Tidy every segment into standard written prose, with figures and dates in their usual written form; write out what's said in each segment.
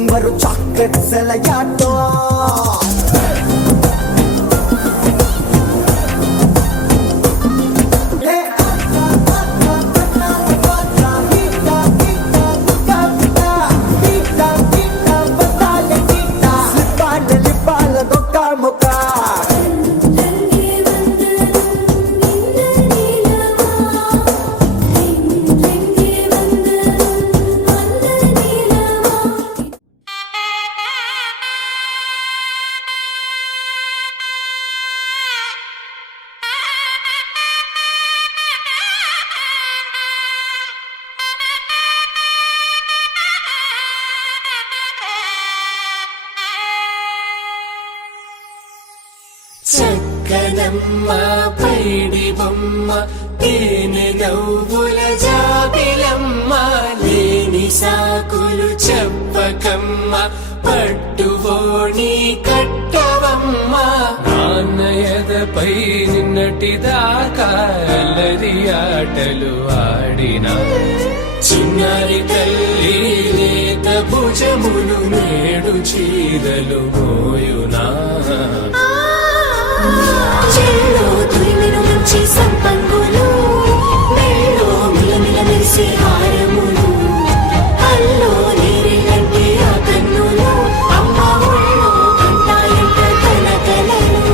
Feeling వరు chocolate సెలయాటో చక్కనమ్మ పైడి బొమ్మ తేనె నవ్వుల జాబిలమ్మ లేని సాకులు చెప్పకమ్మ పట్టువోణి కట్టవమ్మ నాన్నయదపై నిన్నటిదాకా అల్లరి ఆటలు ఆడినా చిన్నారి తల్లి లేత భుజములు నేడు చీరలు మోయునా చెల్లో తురిమిను మంచి సంపంగులు మెల్లో మిలమిల మెరిసే హారములు అల్లో నీరిలంటే ఆ కన్నులు అమ్మ ఒళ్ళో కంటాయంట తన కలలు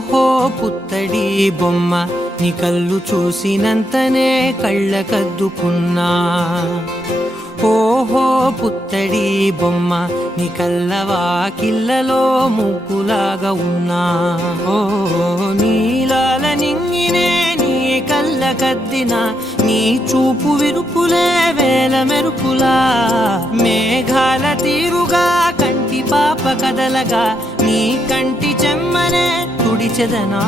ఓహో పుత్తడి బొమ్మ నీ కళ్ళు చూసినంతనే కళ్ళకద్దుకున్నా. ఓహో పుత్తడి బొమ్మ నీ కళ్ళవాకిళ్ళలో ముగ్గులాగా ఉన్నా. ఓ నీలాల నింగినే నీ కళ్ళకద్దిన నీ చూపు విరుపులే వేల మెరుపులా. మేఘాల తీరుగా కంటి పాప కదలగా నీ కంటి చెమ్మనే తుడిచెదనా.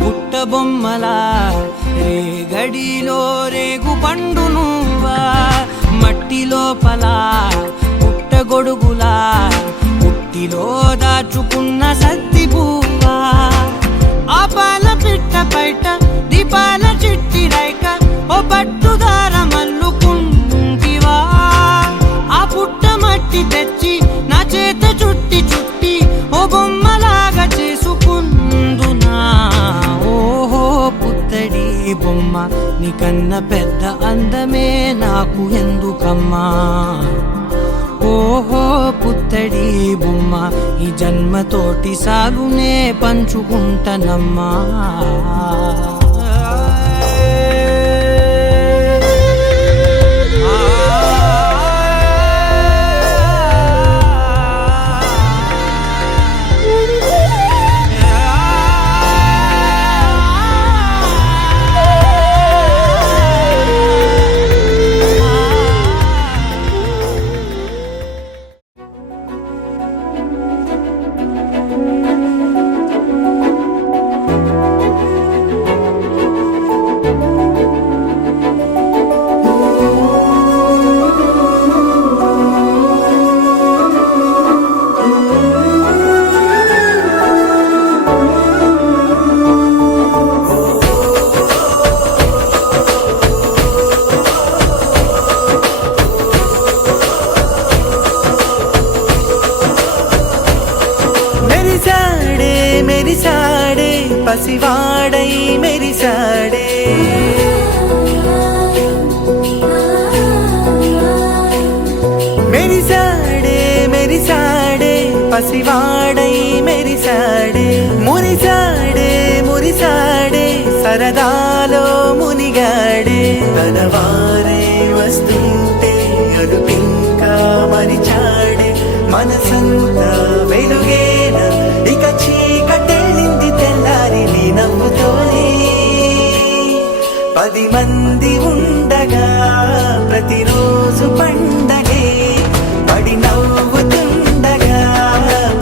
బుట్ట బొమ్మలా రేగడిలో రేగు పండు నువ్వా. మట్టి లోపల పుట్ట గొడుగులా పుట్టిలో దాచుకున్న సత్తి పువ్వా. ఆపాల పిట్ట బయట దీపాల చిట్టి రైక ఓ పట్టుదార మల్లుకుంటివా. ఆ పుట్ట మట్టి తెచ్చి నా చేత చుట్టి చుట్టి ఓ బొమ్మలాగా చేసుకుందునా. ఓహో పుత్తడి బొమ్మ నీకన్నా పెద్ద అందమే నాకు ఎందుకమ్మా. ఓహో పుత్తడి బొమ్మ ఈ జన్మతోటి సాగునే పంచుకుంటనమ్మా. పసివాడై మెరిసాడే మెరిసాడే మెరిసాడే పసివాడై మెరిసాడే. మురిసాడే మురిసాడే సరదాలో మునిగాడే. తనవారే వస్తుంటే అరుపింకా మరిచాడే. మనసంతా వెలుగేన ఇక చీకటెళ్ళింది తెల్లారి నీ నవ్వుతోనే. 10 మంది ఉండగా ప్రతిరోజు పండగే పడి నవ్వుతుండగా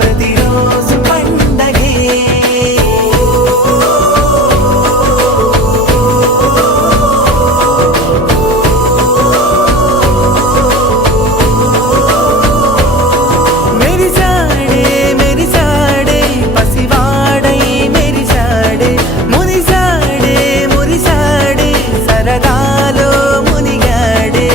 ప్రతిరోజు పండగే. మెరిసాడే మెరిసాడే పసివాడై మెరిసాడే. మురిసాడే మురిసాడే సరదాలో మునిగాడే.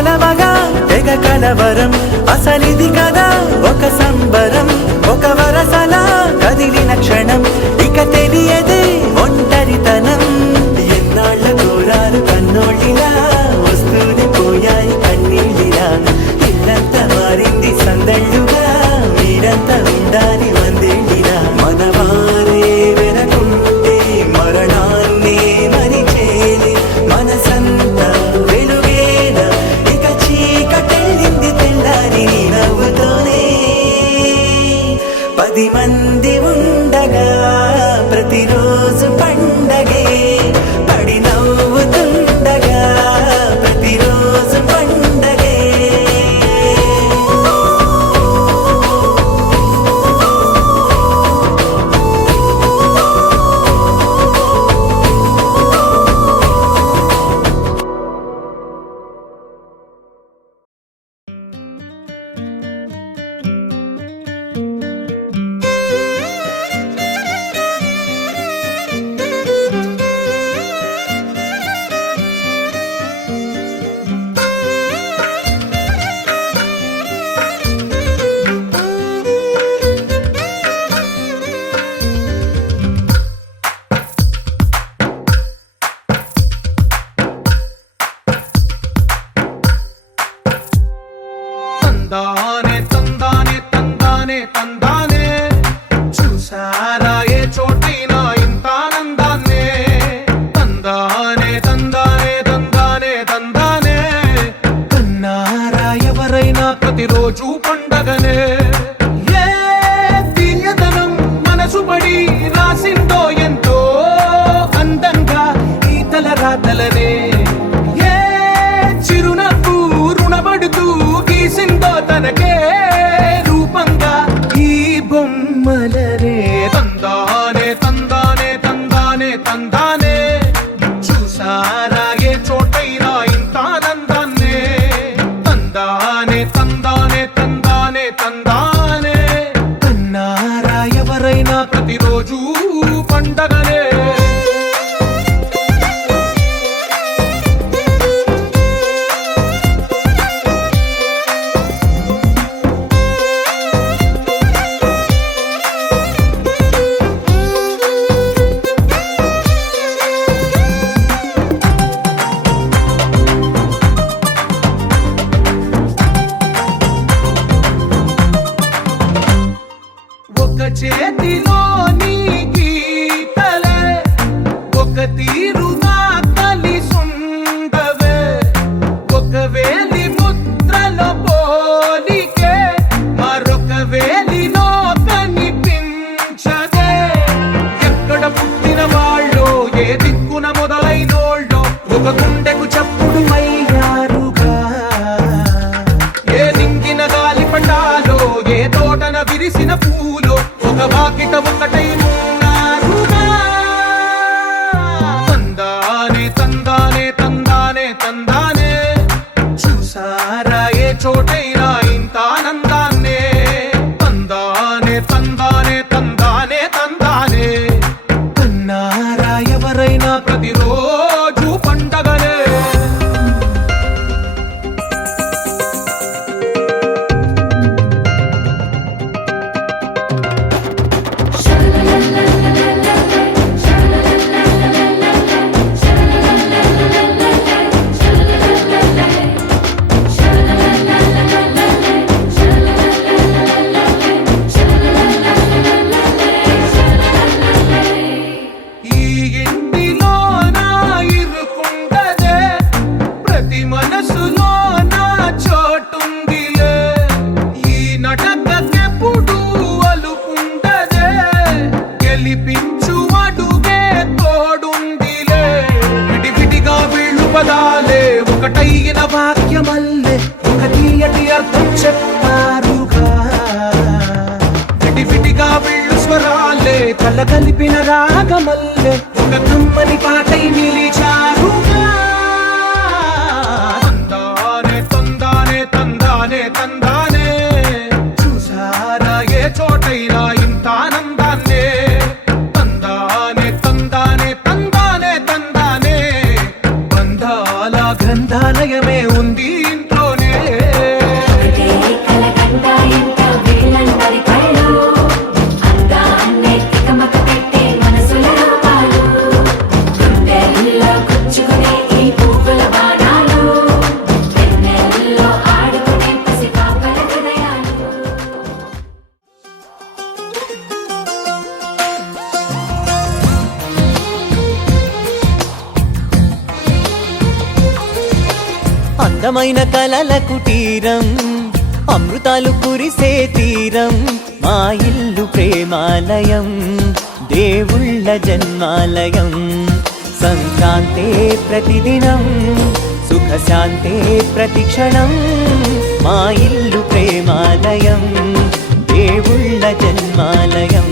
కలవగా తెగ కలవరం, అసలిది కదా ఒక సంబరం. ఒక వరసలా కదిలిన క్షణం, ఇక తెలియదే ఒంటరితనం. ఎన్నాళ్ళ కోరాలు కన్నోళ్ళిలా, వస్తూనే పోయాయి కన్నీళ్ళిలా. ఇల్లంతా మారింది సందళ్ళుగా, మీరంతా ఉండాలి వందేళ్ళిలా. మనవారే వెనకుంటే మరణాన్నే మరిచేది మనసంతా వెలుగేన. ఇక చీకటెళ్ళింది తెల్లారి నీ నవ్వుతోనే. 10 మంది ఉండగా ప్రతిరోజు పండగే, పడి నవ్వుతుండగా ప్రతిరోజు పండగే. తందానే తందానే తందానే తందానే, చూసారా ఏ చోటైనా ఇంత ఆనందాన్నే. తందానే తందానే తందానే తందానే, కన్నారా ఎవరైనా ప్రతిరోజు పండగనే. ఏ తీయదనం మనసు పడి రాసిందో ఎంతో అందంగా ఈ తలరాతలనే. ఏ చిరునవ్వు రుణపడుతూ గీసిందో తనకే రూపంగా ఈ బొమ్మలనే. తందానే తందానే తందానే తందానే, చూసారా ఏ చోటైనా ఇంత ఆనందాన్నే. తందానే తందానే తందానే తందానే, కన్నారా ఎవరైనా ప్రతిరోజు పండగనే. ఒక చేతిలో నీ గీతలే, ఒక తీరుగా కలిసుండవే. ఒక వేలి ముద్రలో పోలికే మరొక వేలిలో కనిపించదే. ఎక్కడ పుట్టిన వాళ్ళో, ఏ దిక్కున మొదలైనోళ్ళో, ఒక గుండెకు చప్పుడు అయ్యారుగా. ఏ దింగిన గాలి పండాలో, ఏ తోటన విరిసిన పూలో, ఒక వాకిట ఒకటై ఉన్నారుగా. తందానే తందానే తందానే తందానే, చూసారా ఏ చోటైనా ఇంత ఆనందాన్నే. తందానే తందానే తందానే తందానే, కన్నారా ఎవరైనా ప్రతిరోజు పండగనే. ఈ ఇంటిలో నా ఇరుకుండదే, ప్రతి మనసులో నా చోటుందిలే. ఈ నటకెప్పుడు అలుపుండదే, గెలిపించు అడుగే తోడుందిలే. విడివిడిగా వీళ్ళు పదాలే ఒకటైన వాక్యమల్లే, ఒక తీయటి అర్థం చెప్పారుగా. విడివిడిగా వీళ్ళు స్వరాలే కల కలిపిన రాగమల్లే, ఒక కమ్మని పాటై నిలిచారుగా. తందానే తందానే తందానే తందానే, చూసారా ఏ చోటైనా ఇంత ఆనందాన్నే. తందానే తందానే తందానే తందానే, బంధాల గ్రంథాలయమే ఉంది ఇంట్లో. అందమైన కలల కుటీరం అమృతాలు కురిసే తీరం మా ఇల్లు ప్రేమాలయం దేవుళ్ళ జన్మాలయం సంక్రాంతే ప్రతిదినం సుఖశాంతే ప్రతిక్షణం మా ఇల్లు ప్రేమాలయం దేవుళ్ళ జన్మాలయం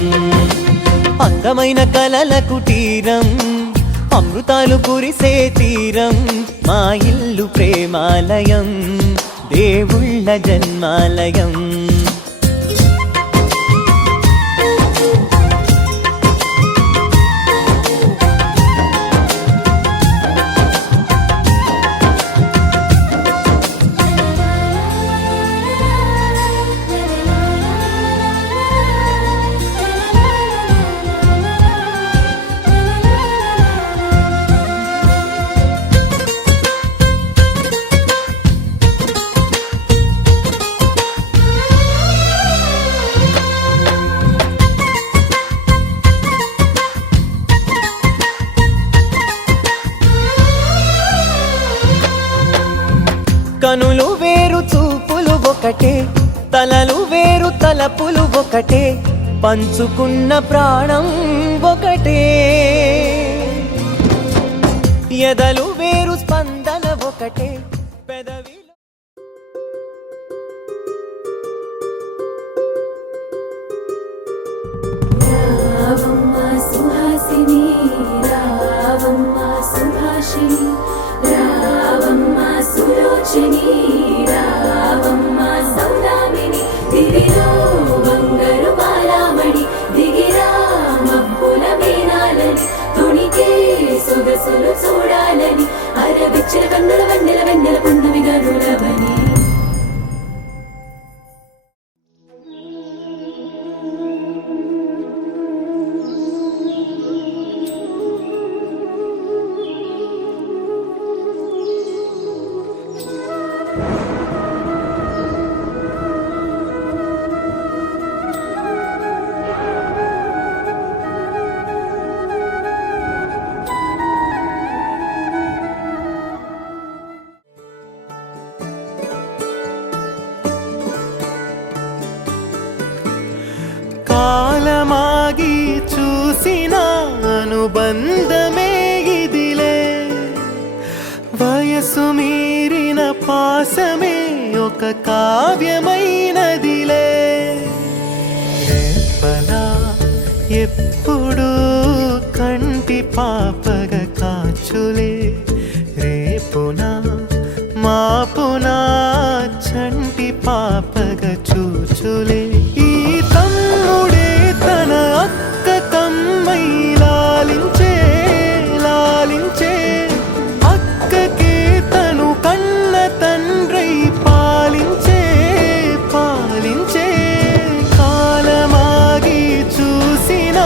అందమైన కలల కుటీరం అమృతాలు కురిసే తీరం మా ఇల్లు ప్రేమాలయం దేవుళ్ళ జన్మాలయం కనులు వేరు చూపులు ఒకటే తలలు వేరు తలపులు ఒకటే పంచుకున్న ప్రాణం ఒకటే ఎదలు వేరు స్పందన ఒకటే పెదవిలో రావమ్మ సుహాసిని రావమ్మ సుభాషిణి రావమ్మ సులోచని రావమ్మ సౌదామిని దివిలో బంగారు బాలామణి దిగిరా మబ్బుల మేనాలని తుణికే సొగసులు చూడాలని అరవిచ్చిన కన్నుల వెన్నెల వెన్నెల పున్నమి గనులవని కాలమాగి చూసిన అనుబంధమే ఇదిలే వయసు మీరిన పాసమే ఒక కావ్యమైనదిలే రేపలా ఎప్పుడు కంటి పాపగ కాచులే రేపునా మాపునా చంటి పాపగ చూచులే ఈ తమ్ముడే తన అక్క కమ్మై లాలించే లాలించే అక్కకే తను కన్న తండ్రై పాలించే పాలించే కాలమాగి చూసిన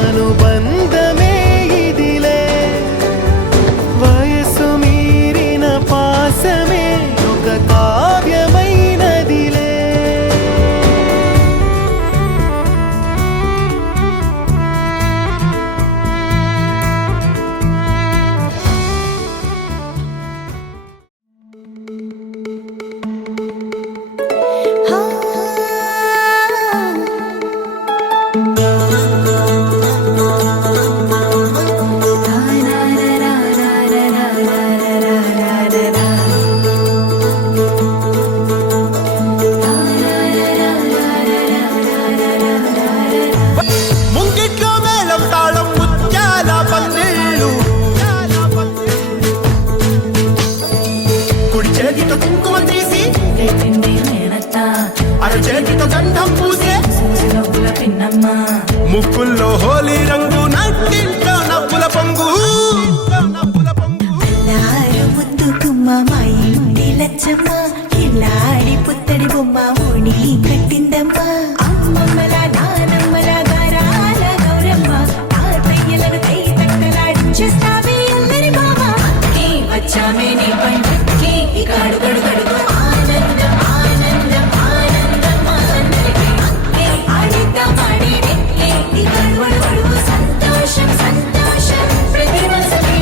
అనుబంధమే ఇదిలే వయసు మీరిన పాసమే ఒక కావ్యమైనదిలే ముంగిట్లో మేళం తాళం ముత్యాల పందిళ్ళు కుడి చేతితో కుంకుమ తీసి అర చేతితో గంధం పూసే ముక్కుల్లో హోలీ రంగు నట్టింట్లో నవ్వుల పొంగు అల్లారు ముద్దు గుమ్మ మా ఇంటి లచ్చమ్మ ఇల్లాడి పుత్తడి బొమ్మ ఓణి కట్టిందమ్మ అమ్మమ్మల నానమ్మల గారాల గౌరమ్మ తాతయ్యలను కై తట్టలాడించేస్తావే అల్లరి మామ అక్కి వచ్చామే నీ పంటకి ఇక అడుగడు గడుగు ఆనందం ఆనందం ఆనందం అందరికీ అక్కి ఆడిద్దాం ఆడిడే ఇక అడుగడు గడుగు సంతోషం సంతోషం ప్రతి మనసుకి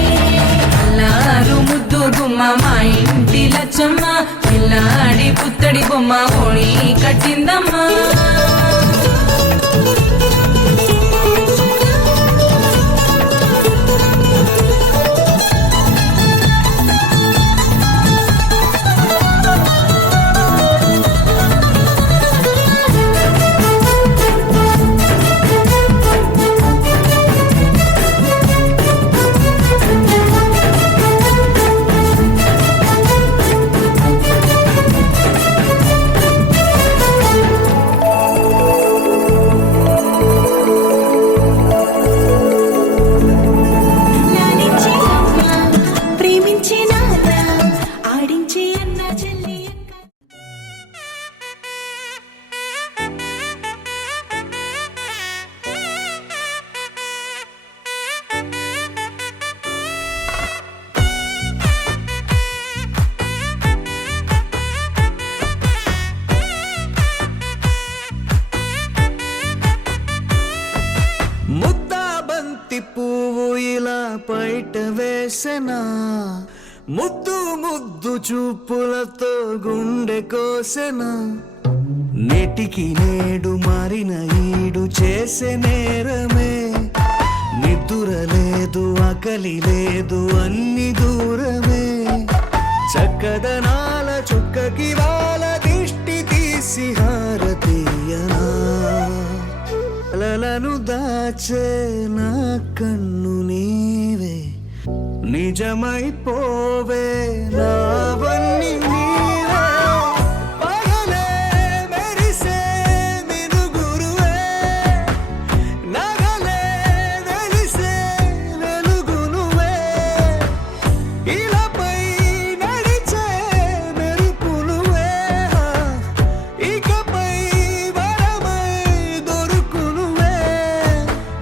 అల్లారు ముద్దు గుమ్మ మా ఇంటి లచ్చమ్మ పుత్తడి బొమ్మ ఓణి కట్టిందమ్మా లాలించి అమ్మ ప్రేమించి నాన్న ఆడించి అన్న చెల్లి అక్క ముద్దా బంతి పువ్వు ఇలా బయట వేసెనా ముద్దు ముద్దు చూపులతో గుండె కోసెనా నేటికి నేడు మారిన ఈడు చేసే నేరమే నిద్ర లేదు ఆకలి లేదు అన్ని దూరమే చక్కదనాల చుక్కకి వాళ్ళ దిష్టి తీసి హారతీయనా కలలను దాచే నా కన్ను నీవే నిజమైపోవే నావన్నీ నీవే పగలే మెరిసే మినుగురువే నగలే వెలిసే వెలుగు నువ్వే ఇలాపై నడిచే మెరుపు నువ్వే ఇకపై వరమై దొరుకు నువ్వే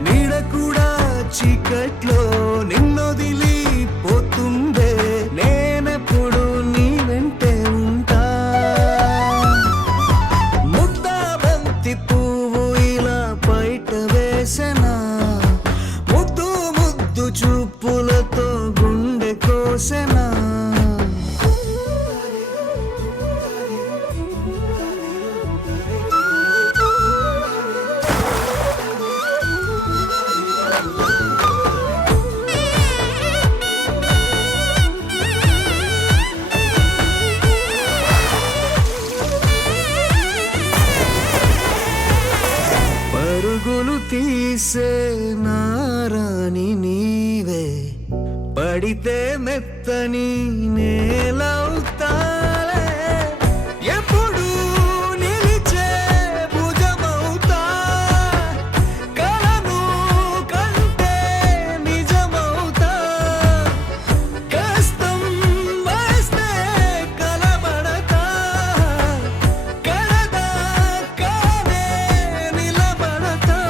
నీడ కూడా చీకట్లో నిన్నొదిలి పోతుందే నేనెప్పుడు నీ వెంటే ఉంటా ముద్దా బంతి పువ్వు ఇలా బయట వేసెనా ముద్దు ముద్దు చూపులతో గుండె కోసెనా పరుగులు తీసే నారాణి నీవే పడితే మెత్తని నేలవుతాలే ఎప్పుడు నిలిచే భుజమవుతా కలను కంటే నిజమవుతా కష్టం వస్తే కలబడతా కలదా కానే నిలబడతా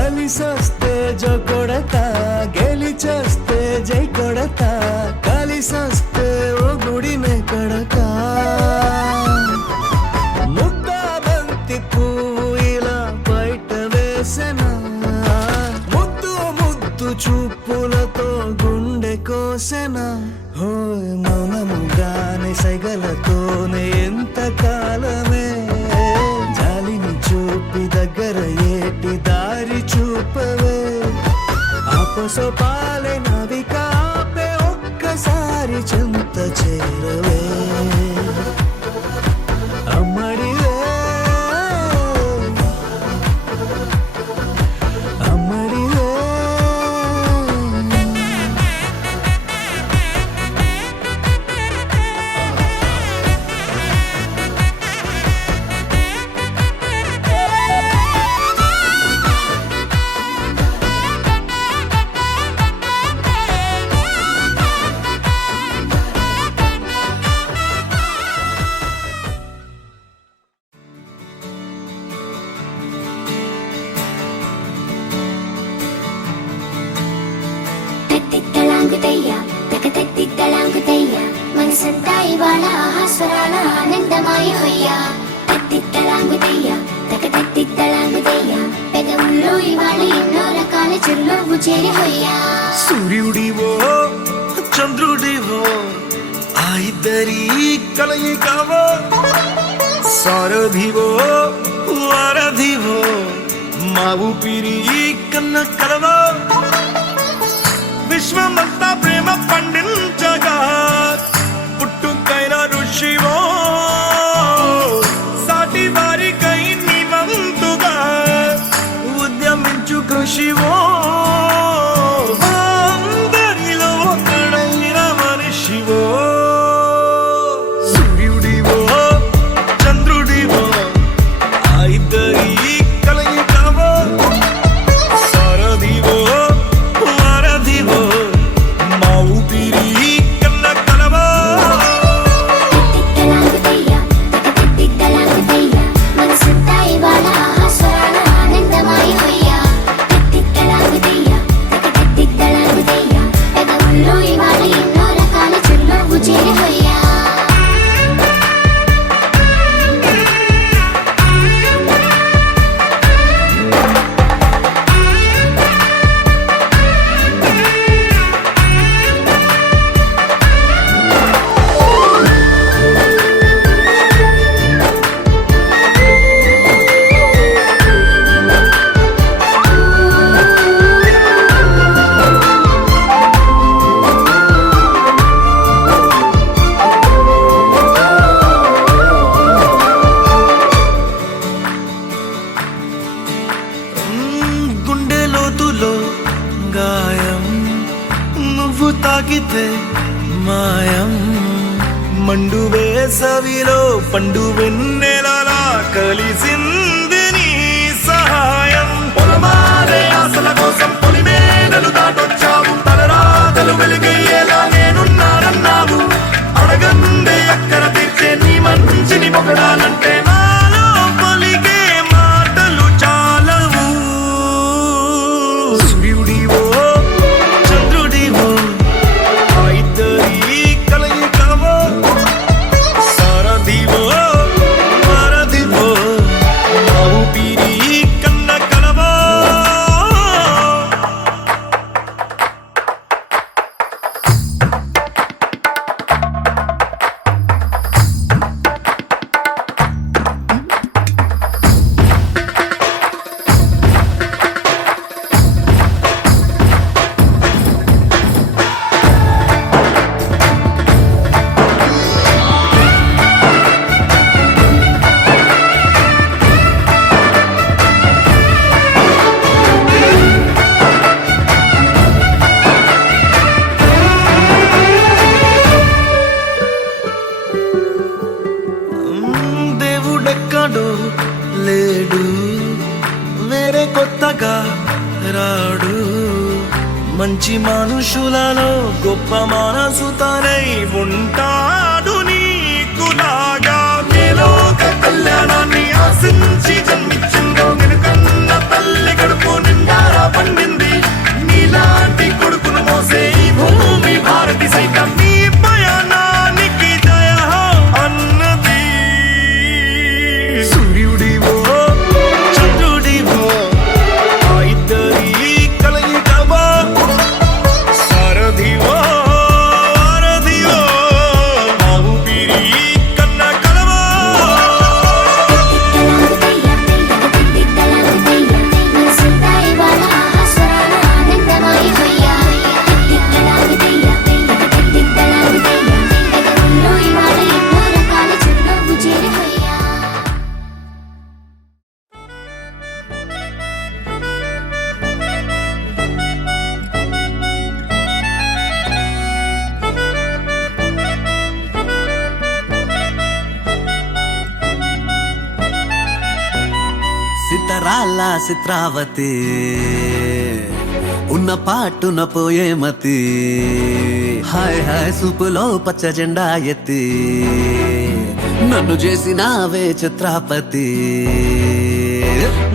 అలిసొస్తే జో కొడతా గెలిచొస్తే జై కొడతా కలిసొస్తే ఓ గుడినే కడతా ముద్దా బంతి పువ్వు ఇలా బయట వేసెనా ముద్దు ముద్దు చూపులతో గుండె కోసెనా హోయ్ మౌనముగానే సైగలతోనే ఎంత కాలమే జాలిని చూపి దగ్గర ఏటి దారి చూపవే ఆపసోపాలే నవిక ఆపే ఒక్కసారి చెంత చేరవే అమ్మడివే అమ్మడివే తలాంగుతయ్యా తలాంగుతయ్యా మనసంతా ఇవాళ ఆహాస్వరాల ఆనందమాయ హొయ్యా తలాంగుతయ్యా తలాంగుతయ్యా పెదవుల్లో ఇవాళ ఎన్నో రకాల చిరునవ్వు చేరి హొయ్యా సూర్యుడివో చంద్రుడివో ఆ ఇద్దరి కలయికవో సారథివో వారధివో మా ఊపిరి కన్న కలవో విశ్వమంతా ప్రేమ పండించగా పుట్టుకైన ఋషివో సాటి వారికై నివంతుగా ఉద్యమించు కృషివో అందరిలో ఒకడైన మనిషివో సూర్యుడివో చంద్రుడివో ఆ ఇద్దరి కలయికవో సారథివో వారధివో మా ఊపిరి కన్న కలవో తిట్టలాగుతయ్యా తిట్టలాగుతయ్యా మనసంతా ఇవాళ ఆస్వరాల ఆనందమాయి హొయ్యా తిట్టలాగుతయ్యా తిట్టలాగుతయ్యా పెదవుల్లో ఇవాళ ఎన్నో రకాల చిరునవ్వు చేరి హొయ్యా గుండె లోతులో గాయం నువ్వు తాకితే మాయం మండు వేసవిలో పండు వెన్నెలలా కలిసింది నీ సహాయం పొలమారే ఆశల కోసం పొలిమేనలు దాటొచ్చావు తలరాతలు వెలుగయ్యేలా నేనున్నానన్నావు అడగందే అక్కర తీర్చే నీ మంచిని పొగడాలంటే నాలో పలికే మాటలు చాలవు సూర్యుడివో చంద్రుడివో ఆ ఇద్దరి కలయికవో సారథివో వారధివో మా ఊపిరి కన్న కలవో దేవుడెక్కడో లేడు వేరే కొత్తగా రాడు మంచి మనుషులలో గొప్ప మనసు తనై ఉంటాడు నీకులాగా మేలోక కళ్యాణాన్ని ఆశించి జన్మించిందో వెనుకన్న తల్లి కడుపు నిండారా పండింది నీలాంటి కొడుకును మోసే ఈ భూమి భారతి సైతం నీ పయనానికి జయ అన్నది సూర్యుడివో చంద్రుడివో ఆ ఇద్దరి కలయికవో సారథివో వారధివో మా ఊపిరి కన్న కలవో తిట్టలాగుతయ్యా మనసంతా ఇవాళ ఆస్వరాల ఆనందమాయి హొయ్యా తిట్టలాగుతయ్యా పెదవుల్లో ఇవాళ ఎన్నో రకాల చిరునవ్వు చేరి హొయ్యా సితరాల చిత్రావతి ఉన్న పాటున పోయే మతి హాయ్ హాయ్ సూపులో పచ్చ జెండా ఎత్తి నన్ను చేసినావే చిత్రాపతి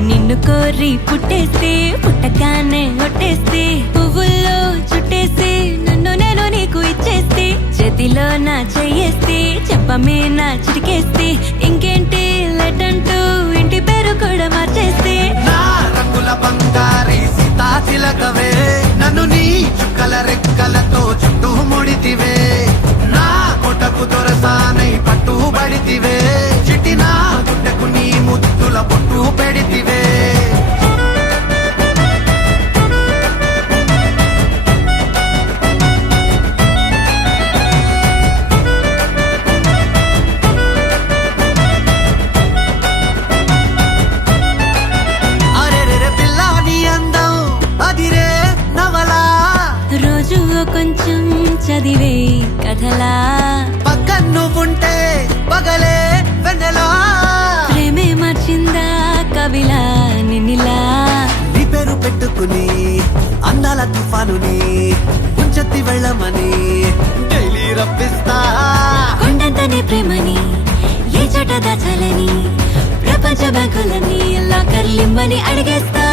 నిన్ను కోరి పుట్టేస్తే పుట్టగానే ఒట్టేస్తే పువ్వుల్లో చుట్టేస్తే నన్ను నేను నీకు ఇచ్చేస్తే చేతిలో నా చెయ్యేస్తే చెప్పమే నా చిటికేస్తే ఇంకేంటి లెటంటూ ఇంటి పేరు కూడా మార్చేస్తే నా రంగుల బంగారి సీతాచిలకవే నన్ను నీ చుక్కల రెక్కలతో చుట్టూ ముడితివే నా కొట దొరసానై పట్టుబడితివే చిటిన గుండెకు నీ ముద్దుల పొట్టు పెడితివే అరెరెరె పిల్ల నీ అందం అదిరే నవలా రోజు కొంచెం చదివే కథలా పక్కన నువ్వుంటే పగలే వెన్నెలా ప్రేమే మార్చిందా కవిలా నిన్నిలా నీ పేరు పెట్టుకుని అందాల తుఫానుని ముంచెత్తి వెళ్ళమని డైలీ రప్పిస్తా కొండంతనే ప్రేమని ఏ చోట దాచాలని ప్రపంచ బ్యాంకులని లాకర్లిమ్మని అడిగేస్తా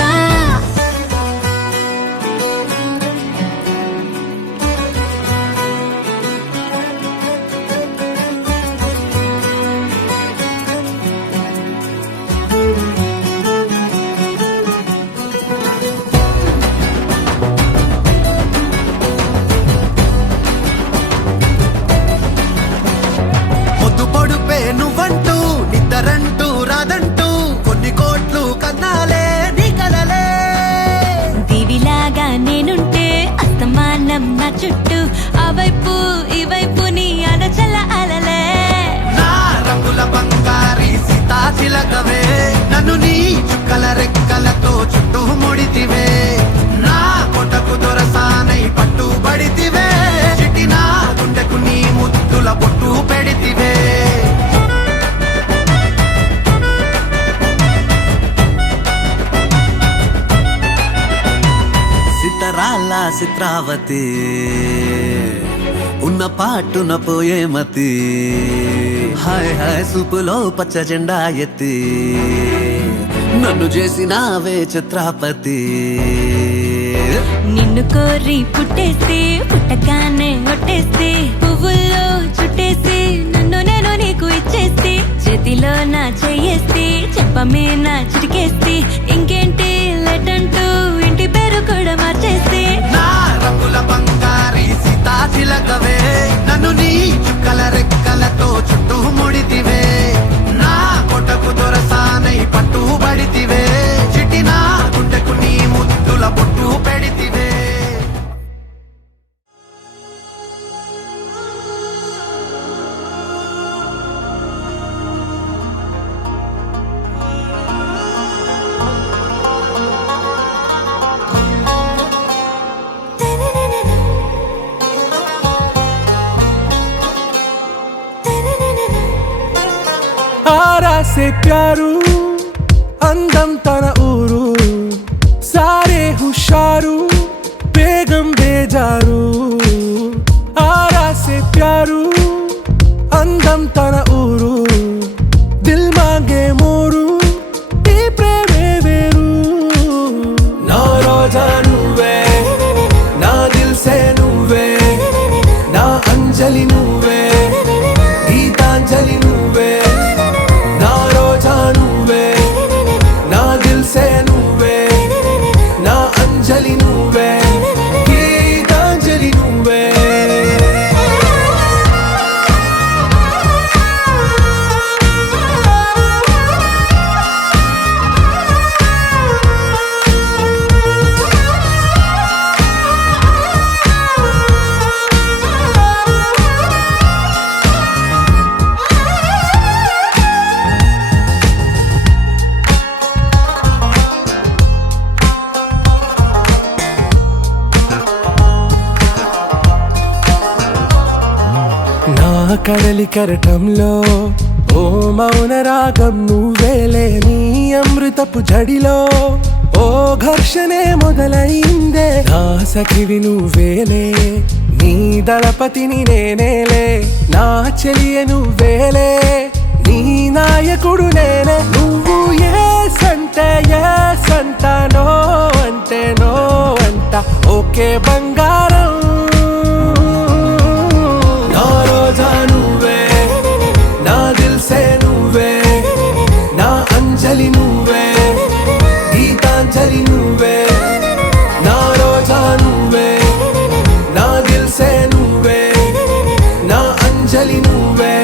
పొద్దు పొడుపే నువ్వంటూ నిద్దరంటూ రాదంటూ కొన్ని కోట్లు కన్నాలే నీ కలలే దివిలాగా నేనుంటే అస్తమానం నా చుట్టూ ఆ వైపు ఈ వైపు నీ అడచల అలలే నా రంగుల బంగారి సీతాచిలకవే నన్ను నీ చుక్కల రెక్కలతో చుట్టూ ముడితివే నా కొటకు దొరసానై పట్టుబడితివే చిటిన గుండెకు నీ ముద్దుల పొట్టు పెడితివే సితరాల చిత్రావతి ఉన్న పాటున పోయే మతి హాయ్ హాయ్ సూపులో పచ్చ జెండా ఎత్తి నన్ను చేసినావే చిత్రాపతి నిన్ను కోరి పుట్టేస్తే పుట్టగానే ఒట్టేస్తే పువ్వుల్లో చుట్టేసి నన్ను నేను నీకు ఇచ్చేస్తే చేతిలో నా చెయ్యేస్తే చెప్పమే నా చిటికేస్తే ఇంకేంటి లెటంటూ ఇంటి పేరు కూడా మార్చేస్తే నా రంగుల బంగారి సీతాచిలకవే నన్ను నీ చుక్కల రెక్కలతో చుట్టూ ముడితివే నా కొటకు దొరసానై పట్టుబడితివే చిటిన గుండెకు నీ ముద్దుల పొట్టు పెడితివే आरा से प्यारू అందం తన ఊరు సారే హుషారు బేగం బేజారు ఆరా సే ప్యారు అందం తన ఊరు దిల్ మాంగే మోరు ఈ ప్రేమే వేరు నా రోజా నువ్వే నా దిల్ సే నువ్వే నా అంజలి నువ్వే గీతాంజలి నువ్వే నా రోజా నువ్వే నా దిల్ సే నువ్వే నా అంజలి నువ్వే గీతాంజలి నువ్వే నా కడలి కరటంలో ఓ మౌన రాగం నువ్వేలే నీ అమృతపు జడిలో ఓ ఘర్షణే మొదలైందే నా సఖివి నువ్వేలే నీ దళపతిని నేనేలే నా చెలియ నువ్వేలే నీ నాయకుడు నేనే నువ్వు ఏ సంట నో అంటే నో అంట ఓకే బంగారం నా రోజా నువ్వే నా దిల్ సే నువ్వే నా అంజలి నువ్వే గీతాంజలి నువ్వే నా రోజా నువ్వే నా దిల్ సే నువ్వే నా అంజలి నువ్వే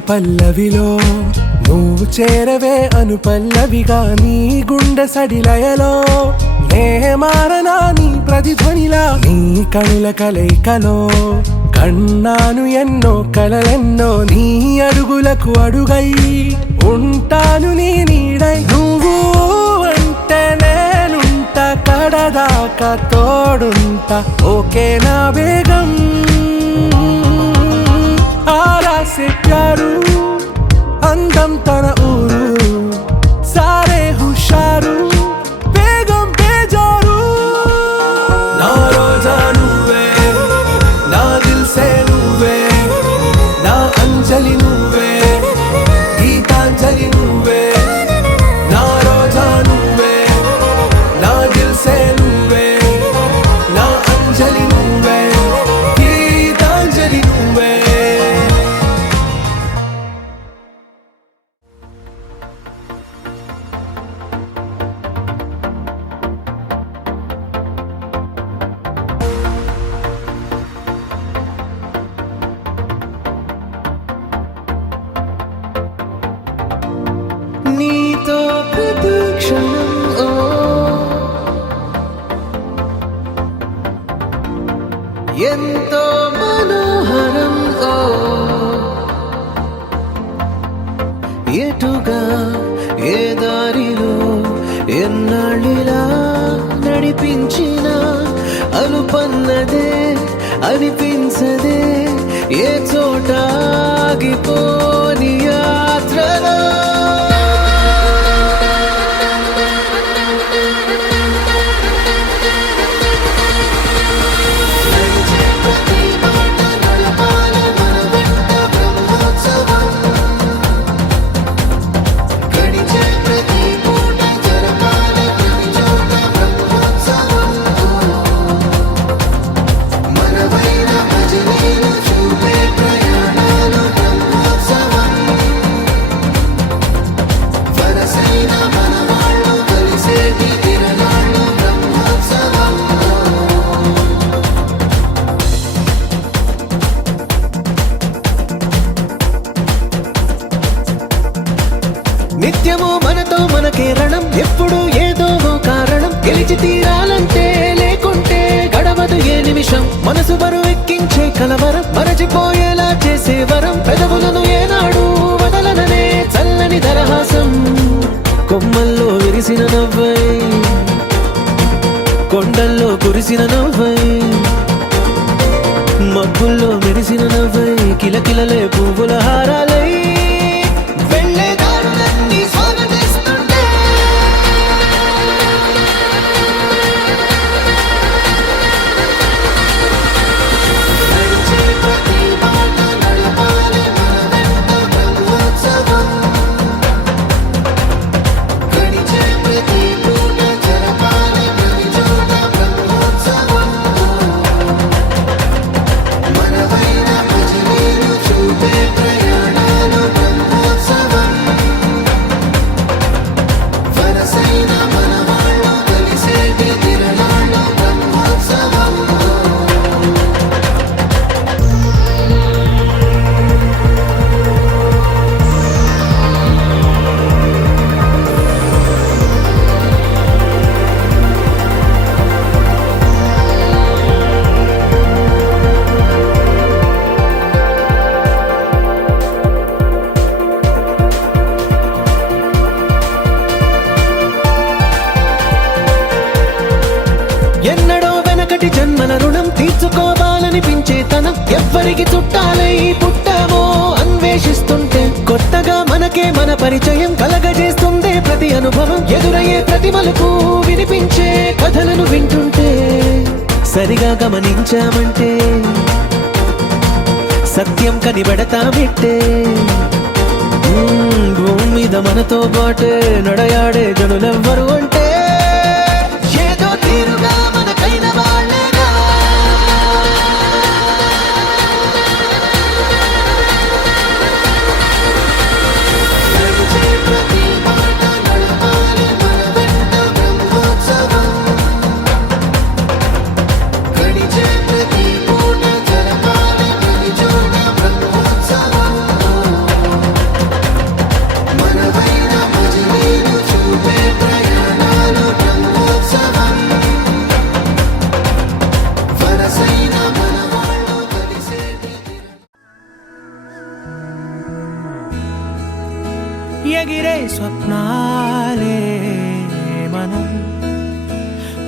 పల్లవిలో నువ్వు చేరవే అను పల్లవిగా నీ గుండె సడిలయలో నే మారనా నీ ప్రతిధ్వనిలా నీ కనుల కలయికలో కన్నాను ఎన్నో కలలెన్నో నీ అడుగులకు అడుగై ఉంటాను నీ నీడై నువ్వు అంటే నేనుంట కడదాకా తోడుంటా ఓకే నా బేగం ఆరా సే ప్యారు అందం తన ఊరు సారే హుషారు బేగం బేజారు నా రోజా నువ్వే నా దిల్ సే నువ్వే నా అంజలి నువ్వే గీతాంజలి నువ్వే నా రోజా నువ్వే నా దిల్ సే నువ్వే నా అంజలి నువ్వే గీతాంజలి నువ్వే నీతో ప్రతి క్షణం ఎంతో మనోహరం ఎటుగా ఏ దారిలో ఎన్నాళ్ళిలా నడిపించిన అలుపన్నదే అనిపించదే ఏ చోట ఆగిపోని యాత్రలో నిత్యము మనతో మనకే రణం ఎప్పుడు ఏదో ఓ కారణం గెలిచి తీరాలంటే లేకుంటే గడవదు ఏ నిమిషం మనసు బరువు ఎక్కించే కలవరం మరచిపోయేలా చేసే వరం పెదవులను ఏనాడు వదలననే చల్లని దరహాసం కొమ్మల్లో విరిసిన నవ్వై కొండల్లో కురిసిన నవ్వై మబ్బుల్లో మెరిసిన నవ్వై కిలకిలలే పువ్వుల హారాలై ఎన్నడో వెనకటి జన్మల రుణం తీర్చుకోవాలనిపించే తనం ఎవ్వరికి చుట్టాలై పుట్టామో అన్వేషిస్తుంటే కొత్తగా మనకే మన పరిచయం కలగజేస్తుందే ప్రతి అనుభవం ఎదురయ్యే ప్రతి మలుపు వినిపించే కథలను వింటుంటే సరిగా గమనించామంటే సత్యం కనిపెడతామిట్టే భూమి మీద మనతో పాటే నడయాడే జనులెవ్వరు అంటే ఏదో తీరుగా మనకైన వాళ్ళేగా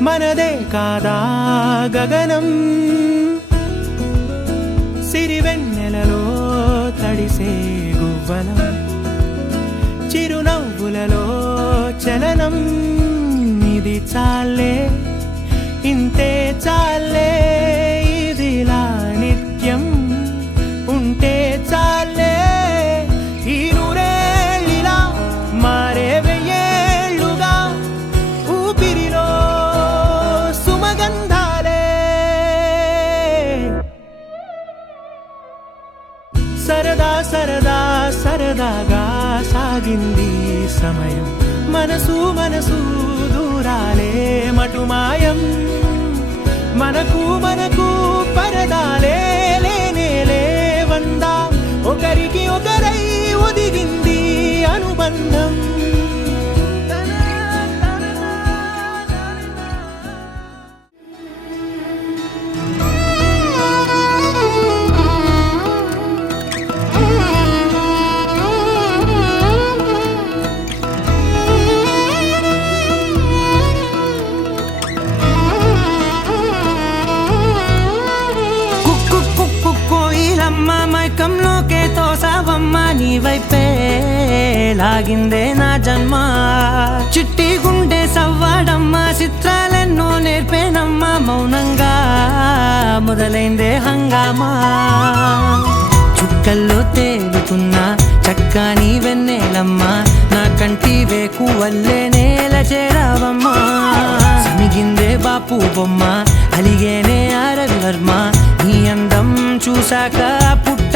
మనదే కాదా గగనం సిరివెన్నెలలో తడిసే గువ్వలం చిరునవ్వులలో చలనం ఇది చాలే ఇంతే చాలే ఇదిలా నిత్యం ఉంటే చాలే ఈ నూరేళ్ళిలా మారే వెయ్యేళ్ళుగా ఊపిరిలో సుమగంధాలే సరదా సరదా సరదాగా సాగింది సమయం మనసు మనసు దూరాలే మటుమాయం మనకు మనకు పరదాలే లేనే లేవందా ఒకరికి ఒకరై ఒదిగింది అనుబంధం కోయిలమ్మ మైకంలోకే తోసావమ్మ నీ వైపే లాగిందే నా జన్మ చిట్టి గుండె సవ్వాడమ్మ చిత్రాలెన్నో నేర్పేనమ్మ మౌనంగా మొదలైందే హంగామా చుక్కల్లో తేలుతున్న చక్కని వెన్నెలమ్మ నా కంటి వేకు వల్లే నేల చేరావమ్మా సమిగిందే బాపు బొమ్మ అలిగేనే ఆరవి వర్మ నీ అందం చూశాక పుట్ట